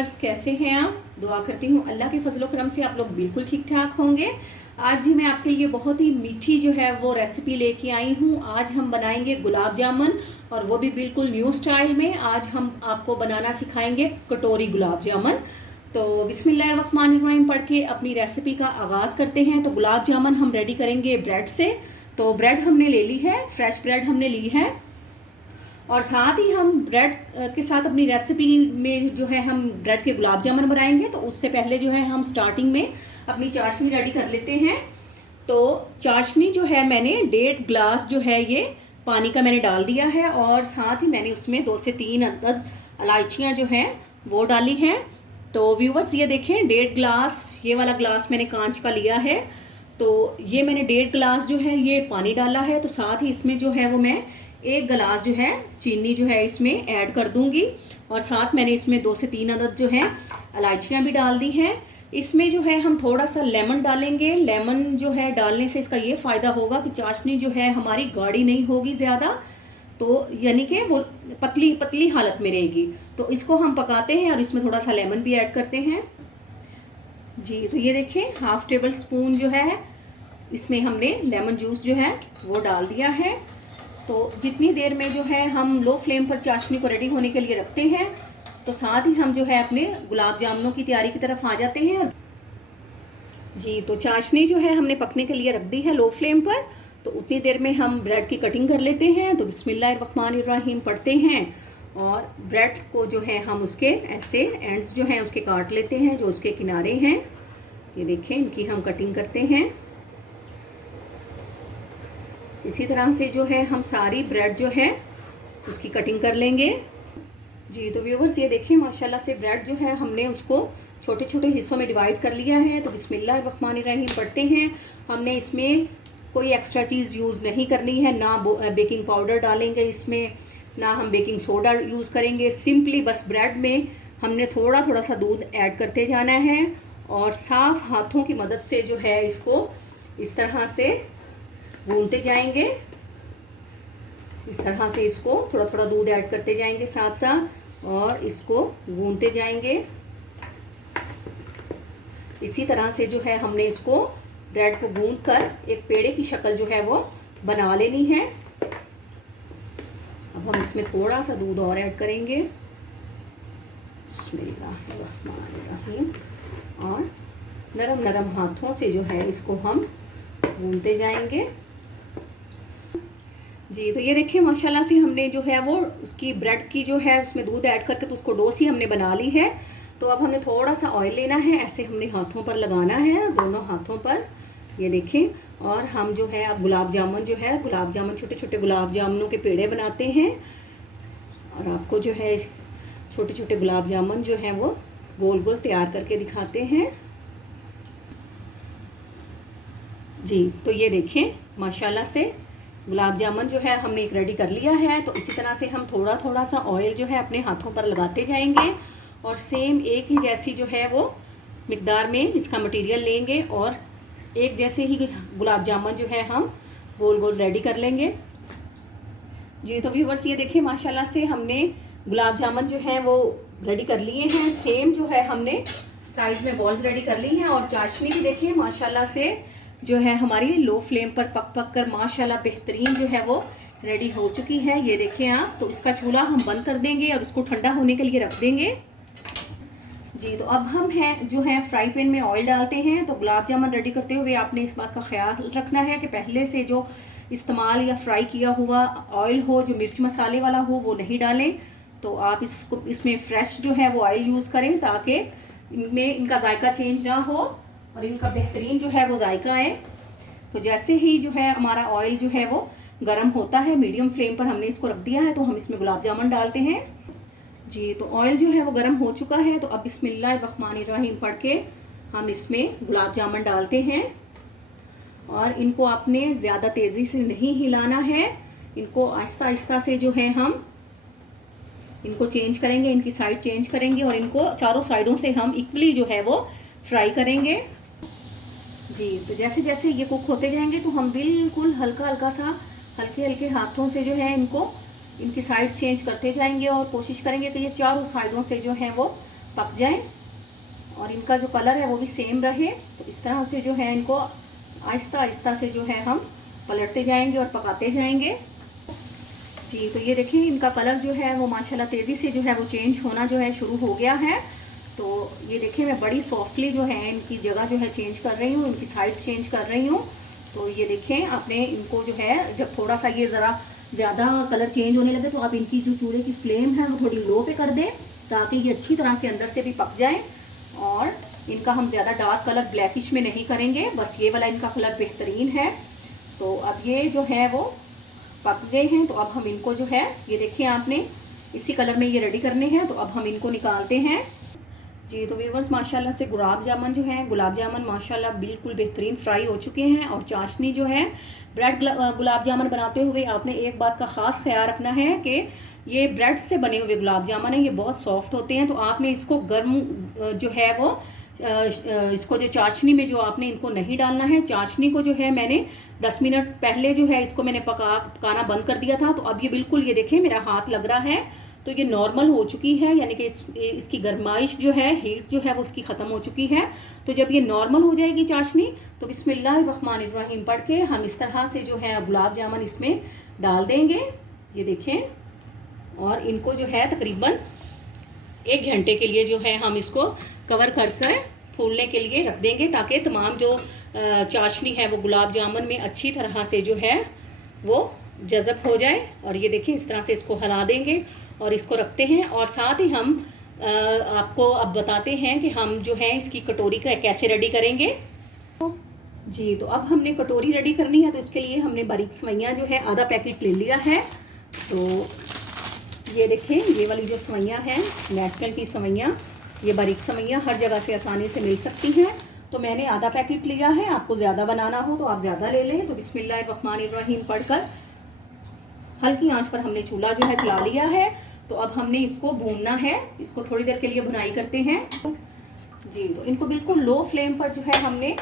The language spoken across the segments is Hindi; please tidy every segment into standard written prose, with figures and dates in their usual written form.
व्यूवर्स, कैसे हैं आप? दुआ करती हूँ अल्लाह के फजलो करम से आप लोग बिल्कुल ठीक ठाक होंगे। आज जी मैं आपके लिए बहुत ही मीठी जो है वो रेसिपी लेके आई हूँ। आज हम बनाएंगे गुलाब जामुन, और वो भी बिल्कुल न्यू स्टाइल में। आज हम आपको बनाना सिखाएंगे कटोरी गुलाब जामुन। तो बिस्मिल्लाहिर्रहमानिर्रहीम पढ़ के अपनी रेसिपी का आगाज़ करते हैं। तो गुलाब जामुन हम रेडी करेंगे ब्रेड से। तो ब्रेड हमने ले ली है, फ्रेश ब्रेड हमने ली है, और साथ ही हम ब्रेड के साथ अपनी रेसिपी में जो है हम ब्रेड के गुलाब जामुन बनाएंगे। तो उससे पहले जो है हम स्टार्टिंग में अपनी चाशनी रेडी कर लेते हैं। तो चाशनी जो है मैंने 1.5 गिलास जो है ये पानी का मैंने डाल दिया है, और साथ ही मैंने उसमें 2 से 3 अदद इलायचियाँ जो हैं वो डाली हैं। तो व्यूवर्स ये देखें, 1.5 गिलास, ये वाला गिलास मैंने कांच का लिया है। तो ये मैंने 1.5 गिलास जो है ये पानी डाला है। तो साथ ही इसमें जो है वो मैं 1 गिलास जो है चीनी जो है इसमें ऐड कर दूंगी, और साथ मैंने इसमें 2 से 3 अदद जो है इलायचियाँ भी डाल दी हैं। इसमें जो है हम थोड़ा सा लेमन डालेंगे। लेमन जो है डालने से इसका ये फ़ायदा होगा कि चाशनी जो है हमारी गाढ़ी नहीं होगी ज़्यादा, तो यानी कि वो पतली पतली हालत में रहेगी। तो इसको हम पकाते हैं और इसमें थोड़ा सा लेमन भी ऐड करते हैं जी। तो ये देखें, 1/2 टेबल स्पून जो है इसमें हमने लेमन जूस जो है वो डाल दिया है। तो जितनी देर में जो है हम लो फ्लेम पर चाशनी को रेडी होने के लिए रखते हैं, तो साथ ही हम जो है अपने गुलाब जामुनों की तैयारी की तरफ आ जाते हैं जी। तो चाशनी जो है हमने पकने के लिए रख दी है लो फ्लेम पर। तो उतनी देर में हम ब्रेड की कटिंग कर लेते हैं। तो बिस्मिल्लाहिर्रहमानिर्रहीम पढ़ते हैं, और ब्रेड को जो है हम उसके ऐसे एंड्स जो हैं उसके काट लेते हैं, जो उसके किनारे हैं ये देखें, इनकी हम कटिंग करते हैं। इसी तरह से जो है हम सारी ब्रेड जो है उसकी कटिंग कर लेंगे जी। तो व्यूवर्स ये देखिए, माशाल्लाह से ब्रेड जो है हमने उसको छोटे छोटे हिस्सों में डिवाइड कर लिया है। तो बिस्मिल्लाहिर्रहमानिर्रहीम पढ़ते हैं। हमने इसमें कोई एक्स्ट्रा चीज़ यूज़ नहीं करनी है, ना बेकिंग पाउडर डालेंगे इसमें, ना हम बेकिंग सोडा यूज़ करेंगे। सिंपली बस ब्रेड में हमने थोड़ा थोड़ा सा दूध ऐड करते जाना है, और साफ़ हाथों की मदद से जो है इसको इस तरह से गूंथते जाएंगे। इस तरह से इसको थोड़ा थोड़ा दूध ऐड करते जाएंगे साथ साथ, और इसको गूंथते जाएंगे। इसी तरह से जो है हमने इसको ब्रेड को गूंथ कर एक पेड़े की शक्ल जो है वो बना लेनी है। अब हम इसमें थोड़ा सा दूध और ऐड करेंगे, बिस्मिल्लाहिर्रहमानिर्रहीम, और नरम नरम हाथों से जो है इसको हम गूंथते जाएंगे जी। तो ये देखिए, माशाल्लाह से हमने जो है वो उसकी ब्रेड की जो है उसमें दूध ऐड करके तो उसको डो सी हमने बना ली है। तो अब हमने थोड़ा सा ऑयल लेना है, ऐसे हमने हाथों पर लगाना है, दोनों हाथों पर, ये देखें। और हम जो है अब गुलाब जामुन जो है, गुलाब जामुन छोटे छोटे गुलाब जामुनों के पेड़े बनाते हैं, और आपको जो है छोटे छोटे गुलाब जामुन जो है वो गोल गोल तैयार करके दिखाते हैं जी। तो ये देखें, माशाल्लाह से गुलाब जामुन जो है हमने एक रेडी कर लिया है। तो इसी तरह से हम थोड़ा थोड़ा सा ऑयल जो है अपने हाथों पर लगाते जाएंगे, और सेम एक ही जैसी जो है वो मिकदार में इसका मटेरियल लेंगे, और एक जैसे ही गुलाब जामुन जो है हम गोल गोल रेडी कर लेंगे जी। तो व्यूवर्स ये देखिए, माशाल्लाह से हमने गुलाब जामुन जो है वो रेडी कर लिए हैं। सेम जो है हमने साइज़ में बॉल्स रेडी कर ली हैं, और चाशनी भी देखिए माशाल्लाह से जो है हमारी लो फ्लेम पर पक पक कर माशाल्लाह बेहतरीन जो है वो रेडी हो चुकी है। ये देखिए आप। तो इसका चूल्हा हम बंद कर देंगे और उसको ठंडा होने के लिए रख देंगे जी। तो अब हम जो है फ्राई पैन में ऑयल डालते हैं। तो गुलाब जामुन रेडी करते हुए आपने इस बात का ख्याल रखना है कि पहले से जो इस्तेमाल या फ्राई किया हुआ ऑयल हो, जो मिर्च मसाले वाला हो, वो नहीं डालें। तो आप इसमें फ्रेश जो है वो ऑयल यूज़ करें, ताकि इनका जायका चेंज ना हो और इनका बेहतरीन जो है वो जायका आए। तो जैसे ही जो है हमारा ऑयल जो है वो गर्म होता है, मीडियम फ्लेम पर हमने इसको रख दिया है, तो हम इसमें गुलाब जामुन डालते हैं जी। तो ऑयल जो है वो गर्म हो चुका है। तो अब बिस्मिल्लाहिर्रहमानिर्रहीम पढ़ के हम इसमें गुलाब जामुन डालते हैं, और इनको आपने ज़्यादा तेज़ी से नहीं हिलाना है, इनको आहिस्ता आहिस्ता से जो है हम इनको चेंज करेंगे, इनकी साइड चेंज करेंगे, और इनको चारों साइडों से हम इक्वली जो है वो फ्राई करेंगे जी। तो जैसे जैसे ये कुक होते जाएंगे तो हम बिल्कुल हल्का हल्का सा हल्के हल्के हाथों से जो है इनकी साइड चेंज करते जाएंगे, और कोशिश करेंगे कि ये चारों साइडों से जो है वो पक जाएं और इनका जो कलर है वो भी सेम रहे। तो इस तरह से जो है इनको आहिस्ता आहिस्ता से जो है हम पलटते जाएंगे और पकाते जाएंगे जी। तो ये देखिए इनका कलर जो है वो माशाल्लाह तेज़ी से जो है वो चेंज होना जो है शुरू हो गया है। तो ये देखिए मैं बड़ी सॉफ्टली जो है इनकी जगह जो है चेंज कर रही हूँ, इनकी साइड्स चेंज कर रही हूँ। तो ये देखें आपने इनको जो है जब थोड़ा सा ये ज़रा ज़्यादा कलर चेंज होने लगे तो आप इनकी जो चूल्हे की फ्लेम है वो थोड़ी लो पे कर दें ताकि ये अच्छी तरह से अंदर से भी पक जाए। और इनका हम ज़्यादा डार्क कलर ब्लैकिश में नहीं करेंगे, बस ये वाला इनका कलर बेहतरीन है। तो अब ये जो है वो पक गए हैं। तो अब हम इनको जो है ये देखिए आपने इसी कलर में ये रेडी करने हैं। तो अब हम इनको निकालते हैं जी। तो व्यूअर्स माशाल्लाह से गुलाब जामुन माशाल्लाह बिल्कुल बेहतरीन फ्राई हो चुके हैं। और चाशनी जो है ब्रेड गुलाब जामुन बनाते हुए आपने एक बात का ख़ास ख्याल रखना है कि ये ब्रेड से बने हुए गुलाब जामुन हैं, ये बहुत सॉफ्ट होते हैं। तो आपने इसको गर्म जो है वो इसको जो चाशनी में जो आपने इनको नहीं डालना है। चाशनी को जो है मैंने 10 मिनट पहले जो है इसको मैंने पकाना बंद कर दिया था। तो अब ये बिल्कुल ये देखें मेरा हाथ लग रहा है तो ये नॉर्मल हो चुकी है, यानी कि इसकी गरमाइश जो है हीट जो है वो इसकी ख़त्म हो चुकी है। तो जब ये नॉर्मल हो जाएगी चाशनी तो बिस्मिल्लाहिर्रहमानिर्रहीम पढ़ के हम इस तरह से जो है गुलाब जामुन इसमें डाल देंगे। ये देखें और इनको जो है तकरीबन 1 घंटे के लिए जो है हम इसको कवर करके फूलने के लिए रख देंगे ताकि तमाम जो चाशनी है वो गुलाब जामुन में अच्छी तरह से जो है वो जज़ब हो जाए। और ये देखिए इस तरह से इसको हिला देंगे और इसको रखते हैं। और साथ ही हम आपको अब बताते हैं कि हम जो है इसकी कटोरी का कैसे रेडी करेंगे जी। तो अब हमने कटोरी रेडी करनी है। तो इसके लिए हमने बारीक सवैयाँ जो है आधा पैकेट ले लिया है। तो ये देखें ये वाली जो सवैयाँ हैं नेशनल की सवैयाँ, ये बारीक सवैयाँ हर जगह से आसानी से मिल सकती हैं। तो मैंने आधा पैकेट लिया है, आपको ज़्यादा बनाना हो तो आप ज़्यादा ले लें। तो बिस्मिल्लाहिर्रहमानिर्रहीम पढ़कर हल्की आंच पर हमने चूल्हा जो है जला लिया है। तो अब हमने इसको भूनना है, इसको थोड़ी देर के लिए भुनाई करते हैं जी। तो इनको बिल्कुल लो फ्लेम पर जो है हमने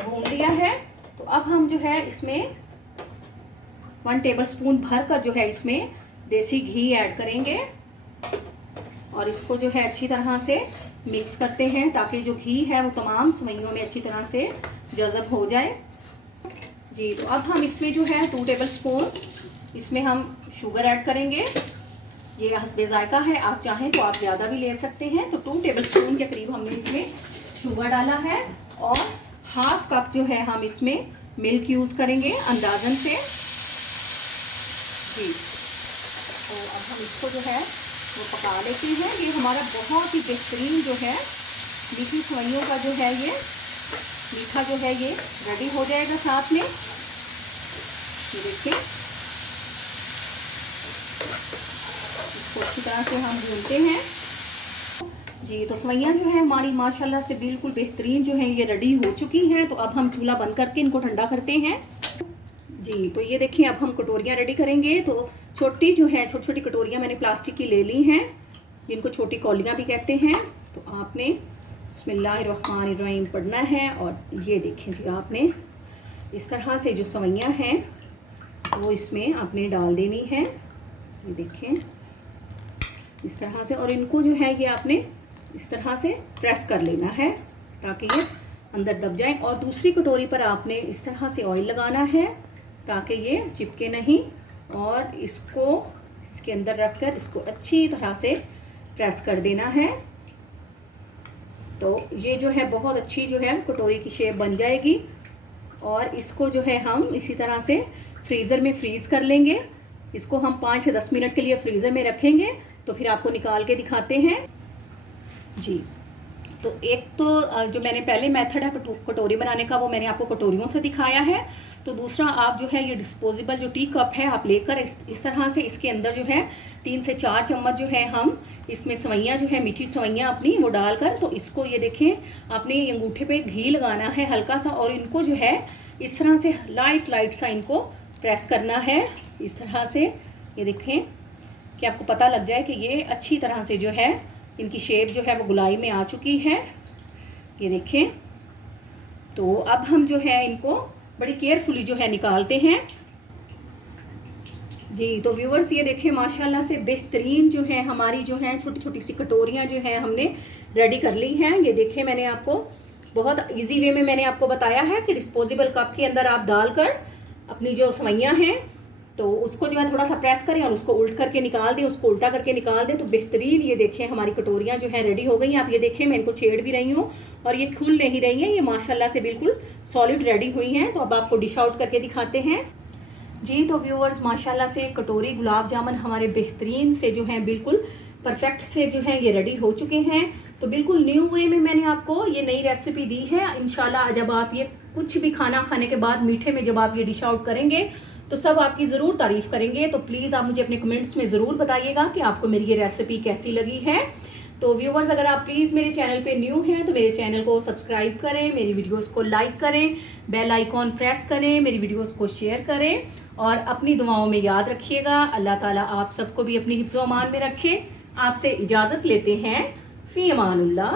भून लिया है। तो अब हम जो है इसमें 1 टेबलस्पून भर कर जो है इसमें देसी घी ऐड करेंगे और इसको जो है अच्छी तरह से मिक्स करते हैं ताकि जो घी है वो तमाम सवैयों में अच्छी तरह से जज़ब हो जाए जी। तो अब हम इसमें जो है 2 टेबलस्पून इसमें हम शुगर ऐड करेंगे। ये हस्बे ज़ायका है, आप चाहें तो आप ज़्यादा भी ले सकते हैं। तो 2 टेबलस्पून के करीब हमने इसमें शुगर डाला है और हाफ कप जो है हम इसमें मिल्क यूज़ करेंगे अंदाजन से जी। तो अब हम इसको जो है वो पका लेते हैं। ये हमारा बहुत ही बेहतरीन जो है मीठी सवैयों का जो है ये मीठा जो है ये रेडी हो जाएगा साथ में। ये देखिए इसको अच्छी तरह से हम भूनते हैं जी। तो सवैयाँ जो है हमारी माशाल्लाह से बिल्कुल बेहतरीन जो है ये रेडी हो चुकी हैं। तो अब हम चूल्हा बंद करके इनको ठंडा करते हैं जी। तो ये देखिए अब हम कटोरियाँ रेडी करेंगे। तो छोटी जो है छोटी छोटी कटोरियाँ मैंने प्लास्टिक की ले ली हैं, जिनको छोटी कौलियाँ भी कहते हैं। तो आपने बिस्मिल्लाहिर्रहमानिर्रहीम पढ़ना है और ये देखें जी आपने इस तरह से जो सवैयाँ हैं वो इसमें आपने डाल देनी है। ये देखें इस तरह से और इनको जो है ये आपने इस तरह से प्रेस कर लेना है ताकि ये अंदर दब जाए। और दूसरी कटोरी पर आपने इस तरह से ऑयल लगाना है ताकि ये चिपके नहीं और इसको इसके अंदर रखकर इसको अच्छी तरह से प्रेस कर देना है। तो ये जो है बहुत अच्छी जो है कटोरी की शेप बन जाएगी और इसको जो है हम इसी तरह से फ्रीज़र में फ्रीज़ कर लेंगे। इसको हम 5 से 10 मिनट के लिए फ्रीज़र में रखेंगे। तो फिर आपको निकाल के दिखाते हैं जी। तो एक तो जो मैंने पहले मेथड है कटोरी बनाने का वो मैंने आपको कटोरियों से दिखाया है। तो दूसरा आप जो है ये डिस्पोजेबल जो टी कप है आप लेकर इस तरह से इसके अंदर जो है 3 से 4 चम्मच जो है हम इसमें सवैयाँ जो है मीठी सवैयाँ अपनी वो डालकर तो इसको ये देखें आपने अंगूठे पे घी लगाना है हल्का सा और इनको जो है इस तरह से लाइट सा इनको प्रेस करना है इस तरह से। ये देखें कि आपको पता लग जाए कि ये अच्छी तरह से जो है इनकी शेप जो है वो गुलाई में आ चुकी है। ये देखें। तो अब हम जो है इनको बड़ी केयरफुली जो है निकालते हैं जी तो व्यूवर्स ये देखें माशाल्लाह से बेहतरीन जो है हमारी जो है छोटी छोटी सी कटोरियाँ जो हैं हमने रेडी कर ली हैं। ये देखें मैंने आपको बहुत इजी वे में मैंने आपको बताया है कि डिस्पोजेबल कप के अंदर आप डालकर अपनी जो सवैयाँ हैं तो उसको जो है थोड़ा सा प्रेस करें और उसको उल्ट करके निकाल दें, उसको उल्टा करके निकाल दें तो बेहतरीन ये देखें हमारी कटोरियाँ जो हैं रेडी हो गई हैं। आप ये देखें मैं इनको छेड़ भी रही हूँ और ये खुल नहीं रही हैं, ये माशाल्लाह से बिल्कुल सॉलिड रेडी हुई हैं। तो अब आपको डिश आउट करके दिखाते हैं। जी तो व्यूअर्स माशाल्लाह से कटोरी गुलाब जामुन हमारे बेहतरीन से जो हैं बिल्कुल परफेक्ट से जो है ये रेडी हो चुके हैं। तो बिल्कुल न्यू वे में मैंने आपको ये नई रेसिपी दी है। इंशाल्लाह जब आप ये कुछ भी खाना खाने के बाद मीठे में जब आप ये डिश आउट करेंगे तो सब आपकी ज़रूर तारीफ़ करेंगे। तो प्लीज़ आप मुझे अपने कमेंट्स में ज़रूर बताइएगा कि आपको मेरी ये रेसिपी कैसी लगी है। तो व्यूवर्स अगर आप प्लीज़ मेरे चैनल पे न्यू हैं तो मेरे चैनल को सब्सक्राइब करें, मेरी वीडियोस को लाइक करें, बेल आइकॉन प्रेस करें, मेरी वीडियोस को शेयर करें और अपनी दुआओं में याद रखिएगा। अल्लाह ताला आप सबको भी अपनी हिफ्ज़ व अमान में रखे। आपसे इजाज़त लेते हैं। फ़ी अमानुल्लाह।